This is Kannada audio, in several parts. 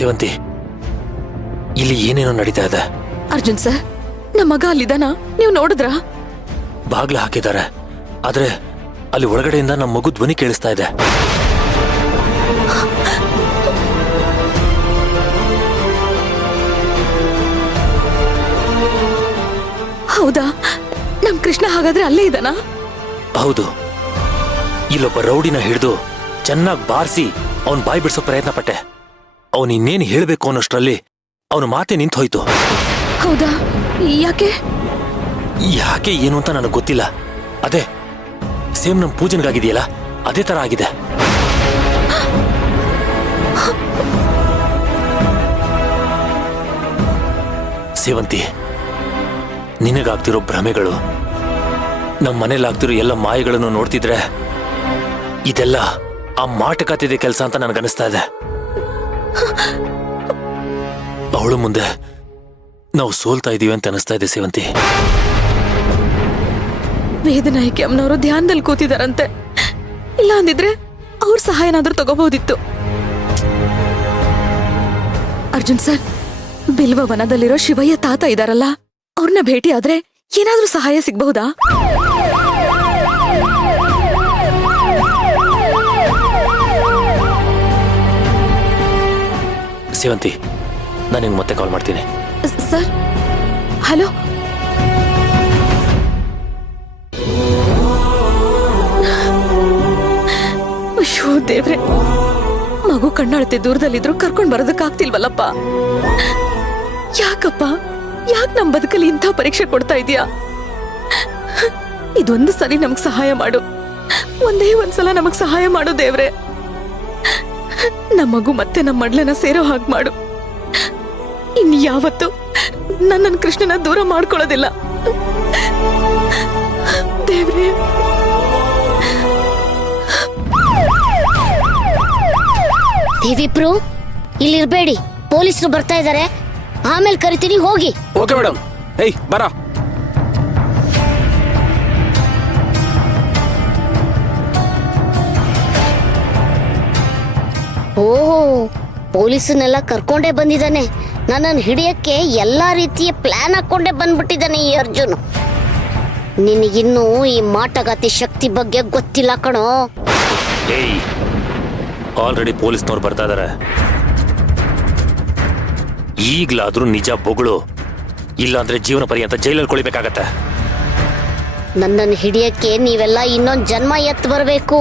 ಸೇವಂತಿ, ಇಲ್ಲಿ ಏನೇನೋ ನಡೀತಾ ಇದೆ. ಅರ್ಜುನ್ ಸರ್, ನಮ್ಮ ಮಗ ಅಲ್ಲಿದ್ದಾನ? ನೀವು ನೋಡಿದ್ರಾ? ಬಾಗ್ಲ ಹಾಕಿದ್ದಾರೆ, ಆದ್ರೆ ಅಲ್ಲಿ ಒಳಗಡೆಯಿಂದ ನಮ್ಮ ಮಗು ಧ್ವನಿ ಕೇಳಿಸ್ತಾ ಇದೆ. ಹೌದಾ? ನಮ್ ಕೃಷ್ಣ ಹಾಗಾದ್ರೆ ಅಲ್ಲೇ ಇದ್ದಾನಾ? ಹೌದು. ಇಲ್ಲೊಬ್ಬ ರೌಡಿನ ಹಿಡಿದು ಚೆನ್ನಾಗಿ ಬಾರಿಸಿ ಅವನ್ ಬಾಯಿ ಬಿಡಿಸೋ ಪ್ರಯತ್ನ ಪಟ್ಟೆ. ಅವನ್ ಇನ್ನೇನು ಹೇಳ್ಬೇಕು ಅನ್ನೋಷ್ಟ್ರಲ್ಲಿ ಅವನ ಮಾತೆ ನಿಂತು ಹೋಯ್ತು. ಹೌದಾ? ಯಾಕೆ? ಯಾಕೆ ಏನು ಅಂತ ನನಗೆ ಗೊತ್ತಿಲ್ಲ. ಅದೇ ಸೇಮ್ ನಮ್ ಪೂಜನ್ಗಾಗಿದೆಯಲ್ಲ, ಅದೇ ತರ ಆಗಿದೆ. ಸೇವಂತಿ, ನಿನಗಾಗ್ತಿರೋ ಭ್ರಮೆಗಳು, ನಮ್ಮ ಮನೇಲಾಗ್ತಿರೋ ಎಲ್ಲ ಮಾಯೆಗಳನ್ನು ನೋಡ್ತಿದ್ರೆ ಇದೆಲ್ಲ ಆ ಮಾಟಕಾತಿದೆ ಕೆಲಸ ಅಂತ ನನಗನ್ನಿಸ್ತಾ ಇದೆ. ಅವಳು ಮುಂದೆ ನಾವು ಸೋಲ್ತಾ ಇದೀವಿ ಅಂತ ಅನಿಸ್ತಾ ಇದೆ ಸೇವಂತಿ. ವೇದನಾಯಕಿ ಅಮ್ಮನವರು ಧ್ಯಾನದಲ್ಲಿ ಕೂತಿದಾರಂತೆ. ಇಲ್ಲ ಅಂದಿದ್ರೆ ಅವ್ರ ಸಹಾಯನಾದ್ರೂ ತಗೋಬಹುದಿತ್ತು. ಅರ್ಜುನ್ ಸರ್, ಬಿಲ್ವ ವನದಲ್ಲಿರೋ ಶಿವಯ್ಯ ತಾತ ಇದಾರಲ್ಲ, ಅವ್ರನ್ನ ಭೇಟಿ ಆದ್ರೆ ಏನಾದ್ರೂ ಸಹಾಯ ಸಿಗಬಹುದಾ? ಸೇವಂತಿ, ನಾನು ನಿಮ್ಗೆ ಮತ್ತೆ ಕಾಲ್ ಮಾಡ್ತೀನಿ. Sir, hello. ಅಯ್ಯೋ ದೇವ್ರೆ, ಮಗು ಕಣ್ಣಾಳತೆ ದೂರದಲ್ಲಿದ್ರು ಕರ್ಕೊಂಡ್ ಬರೋದಕ್ಕಾಗ್ತಿಲ್ವಲ್ಲಪ್ಪ. ಯಾಕಪ್ಪ, ಯಾಕೆ ನಮ್ ಬದುಕಲ್ಲಿ ಇಂಥ ಪರೀಕ್ಷೆ ಕೊಡ್ತಾ ಇದೀಯಾ? ಇದೊಂದು ಸರಿ ನಮಗ್ ಸಹಾಯ ಮಾಡು. ಒಂದೇ ಒಂದ್ಸಲ ನಮಗ್ ಸಹಾಯ ಮಾಡು ದೇವ್ರೆ. ನಮ್ಮ ಮಗು ಮತ್ತೆ ನಮ್ಮ ಮಡ್ಲನ್ನ ಸೇರೋ ಹಾಗೆ ಮಾಡು. ಇನ್ ಯಾವತ್ತು ನನ್ನ ಕೃಷ್ಣನ ದೂರ ಮಾಡ್ಕೊಳ್ಳೋದಿಲ್ಲ ದೇವ್ರೆ. ದೇವಿಪ್ರು, ಇಲ್ಲಿರ್ಬೇಡಿ, ಪೊಲೀಸರು ಬರ್ತಾ ಇದ್ದಾರೆ. ಆಮೇಲೆ ಕರಿತೀನಿ, ಹೋಗಿ. Okay madam. ಏಯ್ ಬರ. ಓಹೋ, ಪೊಲೀಸನ್ನೆಲ್ಲ ಕರ್ಕೊಂಡೇ ಬಂದಿದ್ದಾನೆ. ನನ್ನನ್ನು ಹಿಡಿಯಕ್ಕೆ ಎಲ್ಲಾ ರೀತಿಯ ಪ್ಲಾನ್ ಹಾಕೊಂಡೇ ಬಂದ್ಬಿಟ್ಟಿದ್ದಾನೆ ಈ ಅರ್ಜುನ್. ನಿನಗಿನ್ನೂ ಈ ಮಾಟಗಾತಿ ಶಕ್ತಿ ಬಗ್ಗೆ ಗೊತ್ತಿಲ್ಲ ಕಣೋ. ಏಯ್, ಆಲ್ರೆಡಿ ಪೊಲೀಸ್ನವ್ರು ಬರ್ತಾ ಇದಾರೆ. ಈಗ್ಲಾದ್ರೂ ನಿಜ ಬೊಗಳು, ಇಲ್ಲಾಂದ್ರೆ ಜೀವನ ಪರ್ಯಂತ ಜೈಲಲ್ಲಿ ಕೊಳಿಬೇಕಾಗತ್ತೆ. ನನ್ನನ್ನು ಹಿಡಿಯಕ್ಕೆ ನೀವೆಲ್ಲ ಇನ್ನೊಂದು ಜನ್ಮ ಎತ್ತು ಬರಬೇಕು.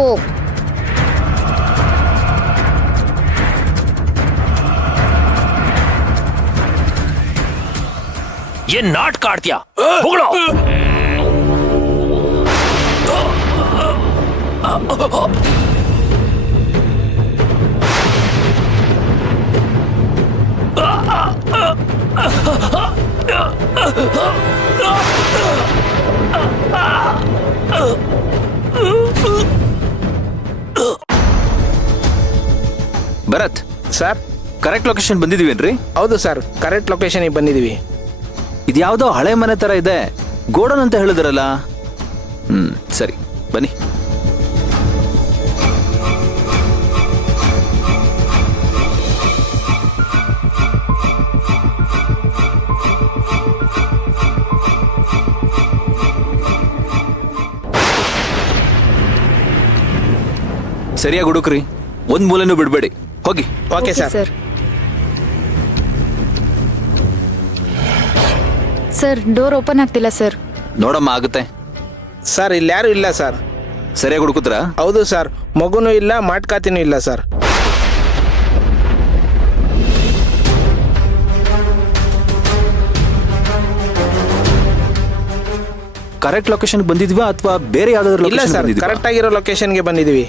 ಏನ್ ನಾಟಕ ಆಡ್ತೀಯಾ? ಬೊಗಳು. ಭರತ್ ಸರ್, ಕರೆಕ್ಟ್ ಲೊಕೇಶನ್ ಬಂದಿದೀವೇನ್ರಿ? ಹೌದು ಸರ್, ಕರೆಕ್ಟ್ ಲೊಕೇಶನ್ಗೆ ಬಂದಿದ್ದೀವಿ. ಇದ್ಯಾವುದೋ ಹಳೆ ಮನೆ ತರ ಇದೆ, ಗೋಡನ್ ಅಂತ ಹೇಳಿದ್ರಲ್ಲ. ಸರಿ, ಬನ್ನಿ. ಸರಿಯಾಗಿ ಹುಡುಕ್ರಿ, ಒಂದ್ ಮೂಲೆನೂ ಬಿಡ್ಬೇಡಿ. ಹೋಗಿ. Okay sir. Sir, door open ಆಗ್ತಿಲ್ಲ ಸರ್. ನೋಡಮ್ಮ, ಆಗುತ್ತೆ. ಸರ್, ಇಲ್ಲಿ ಯಾರು ಇಲ್ಲ ಸರ್. ಸರಿಯಾಗಿ ಹುಡುಕುತ್ರಾ? ಹೌದು ಸರ್, ಮಗುನೂ ಇಲ್ಲ, ಮಾಟ್ಕಾತಿನೂ ಇಲ್ಲ ಸರ್. ಕರೆಕ್ಟ್ ಲೊಕೇಶನ್ ಬಂದಿದ್ವಾ ಅಥವಾ ಬೇರೆ ಯಾವ್ದಾದ್ರು ಇಲ್ಲ ಲೊಕೇಶನ್ ಸರ್, ಬಂದಿದ್ವಾ? ಕರೆಕ್ಟ್ ಆಗಿರೋ ಲೊಕೇಶನ್ಗೆ ಬಂದಿದ್ದೀವಿ.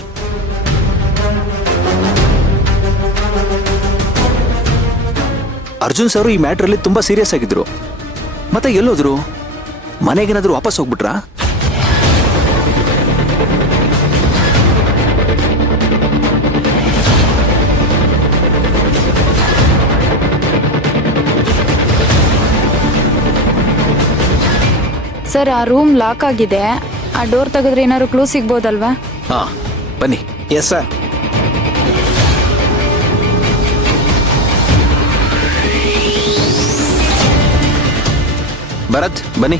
ಅರ್ಜುನ್ ಸರ್ ಈ ಮ್ಯಾಟ್ರಲ್ಲಿ ತುಂಬಾ ಸೀರಿಯಸ್ ಆಗಿದ್ರು. ಮತ್ತೆ ಎಲ್ಲೋದ್ರು? ಮನೆಗೇನಾದ್ರೂ ವಾಪಸ್ ಹೋಗ್ಬಿಟ್ರಾ? ಸರ್, ಆ ರೂಮ್ ಲಾಕ್ ಆಗಿದೆ. ಆ ಡೋರ್ ತೆಗೆದ್ರೆ ಏನಾದ್ರು ಕ್ಲೂ ಸಿಗ್ಬೋದಲ್ವಾ? ಹಾ, ಬನ್ನಿ. Yes sir. ಭರತ್ ಬನ್ನಿ.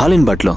ಹಾಲಿನ ಬಾಟ್ಲು